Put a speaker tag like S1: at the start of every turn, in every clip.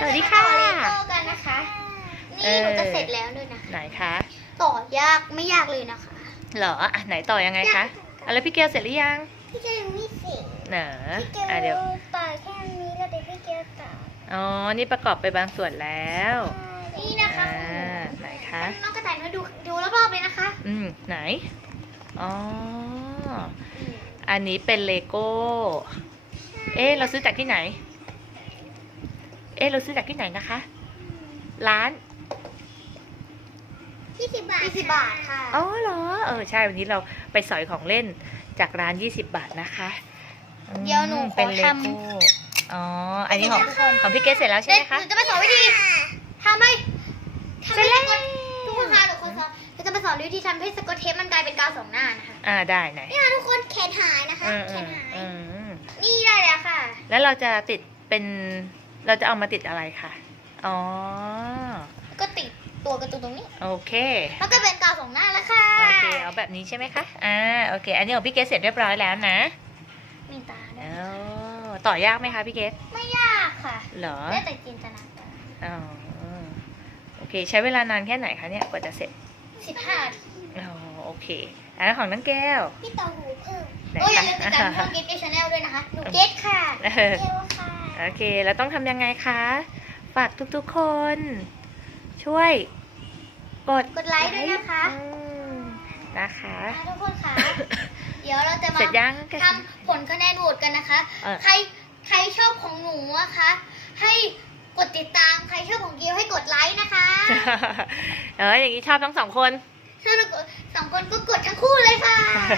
S1: สวัสดีค่ะ
S2: ต่อเลโก้กันนะคะ นี่หนูจะเสร็จแล้วด้วยนะคะ
S1: ไหนคะ
S2: ต่อยากไม่ยากเลยนะคะ
S1: เหรออ่ะไหนต่อยังไงคะแล้วพี่เกลเสร็จหรือยัง
S2: พี่เกลยังไม่เสร็จ
S1: เหนอ
S2: พี่เกล
S1: เดี๋ยว
S2: ต่อแค่นี้แล้วเดี๋ยวพี่เกลต่อ
S1: อ๋อนี่ประกอบไปบางส่วนแล้ว
S2: นี่นะคะ
S1: ไหนคะ
S2: น้องกระต่ายมาดูรอบๆเลยนะคะ
S1: ไหนอ๋ออันนี้เป็นเลโก้เราซื้อจากที่ไหนเราซื้อจากที่ไหนนะคะร้าน
S2: 20 บาท20 บาทค่ะ
S1: อ๋อเหรอใช่วันนี้เราไปสอยของเล่นจากร้าน20 บาทนะคะ
S2: เดี๋ยวหนูขอ
S1: เป็นเล
S2: ท
S1: โก้อ๋ออันนี้ของพี่เกสเสร็จแล้ว
S2: ำ
S1: ใช่ไหมคะ
S2: หนูจะไปสอนวิธีทำให้ทุกคนคะทุกคนเราจะมาสอนวิธีทำให้สกอตเทปมันกลายเป็นกาวสองหน้านะคะ
S1: ได้ไหน
S2: นี่ค่ะทุกคนแขนหายนะคะแขนหาย นี่ได้แล้วค่ะ
S1: แล้วเราจะติดเป็นเราจะเอามาติดอะไรคะอ๋อ
S2: ก็ติดตัวการ์ตูนตรงนี้
S1: โอเค
S2: แล้วก็เป็นกาวสองหน้าแล้วค่ะ
S1: โอเคเอาแบบนี้ใช่ไหมคะโอเค อันนี้ของพี่เกสเสร็จเรียบร้อยแล้วนะ
S2: มีตาด้วย
S1: ต่อยากไหมคะพี่เกส
S2: ไม่ยากค่ะ
S1: เหรอ
S2: ได้แต่จินตนาการ
S1: อ๋อโอเค ใช้เวลานานแค่ไหนคะเนี่ยกว่าจะเสร็จ
S2: 15 นาที
S1: โอเคอันนั้นของน้องแก้ว
S2: พี่ต่อหูเพิ่ม
S1: ไหน
S2: อย่า
S1: คะ
S2: ลืมติดตามช่องเกตชาแนลด้วยนะคะ หนูเกตค่ะ
S1: เออ
S2: เกลค่ะ
S1: โอเคแล้วต้องทำยังไงคะ ฝากทุกๆคน ช่วยกด
S2: ไลค์ด้วยนะคะ
S1: นะคะ
S2: ทุกคนค่ะ เดี๋ยวเราจะมา
S1: เสร็จยัง
S2: ทำผลคะแนนโหวตกันนะคะ
S1: เออ
S2: ใครชอบของหนูอะคะให้กดติดตาม ใครชอบของเกลให้กดไลค์นะคะ
S1: อย่างนี้ชอบทั้งสองคน
S2: ถ้าเรากดสองคนก็กดทั้งคู่เลยค่ะ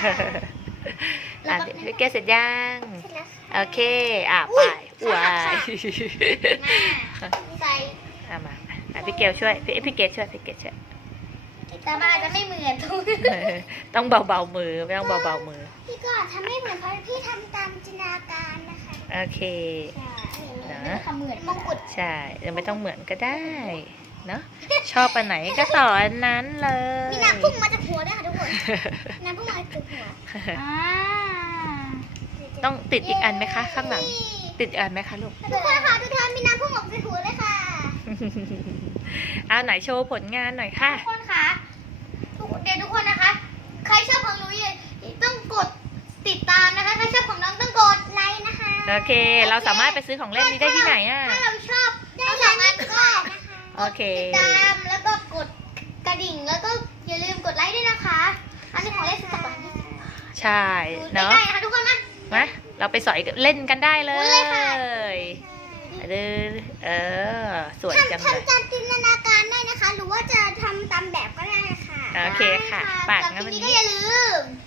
S1: พี่เกสเสร็จยัง
S2: เสร็จแล้วค่ะ
S1: โอเคไป
S2: อุ๊ย
S1: ว้า
S2: ค่ะ
S1: ย
S2: ใส่
S1: มาพี่เกลช่วยพี่เกสช่วยพี่เกสช่วย
S2: แต่มันอาจจะไม่เหมือนทุก
S1: ต้องเบาๆมือไม่ต้องเบาๆมือ
S2: พี่ก็ทำไม่เหมือนเพราะพี่ทำตามจินตนาการนะคะ
S1: โอเค
S2: ทำเหมือนมงกุฎ
S1: ใช่ยังไม่ต้องเหมือนก็ได้เนาะชอบอันไหนก็ต่ออันนั้นเลย
S2: มีน้ำพุ่งมาจากหัวด้วยค่ะทุกคน น้ำพุ่งมาจากหัว
S1: ต้องติดอีกอันไหมคะ ข้างหลัง ติดอีกอันไหมคะลูก
S2: ทุกคนค่ะทุกท่านมีน้ำพุ่งออกจากหัวเลยค่ะ
S1: เอาไหนโชว์ผลงานหน่อยค่ะ
S2: ทุกคนค่ะเดี๋ยวทุกคนนะคะ ใครชอบของหนูต้องกดติดตามนะคะ ใครชอบของน้องต้องกดไลค์นะคะ
S1: โอเค เราสามารถไปซื้อของเล่นนี้ได้ที่ไหนอ่ะ
S2: ถ้าเราชอบทั้งสองอันก็
S1: โอเค
S2: ติดตามแล้วก็กดกระดิ่งแล้วก็อย่าลืมกดไลค์ด้วยนะคะ อันนี้ของเล่นสบาย
S1: ใช่เนาะ
S2: ใกล้ๆนะคะทุกคนมา
S1: มาเราไปสอยเล่นกันได้เล
S2: โอ้เลยค่ะ
S1: ยสวยจังเลย
S2: ทำตามจินตนาการได้นะคะ หรือว่าจะทำตามแบบก็ได้ค่ะ
S1: โอเคค่ะ
S2: ได้
S1: ฝาก
S2: สำหรับ
S1: งั้น
S2: ค
S1: วัน
S2: ลิป
S1: นี้
S2: นี้ก็อย่าลืม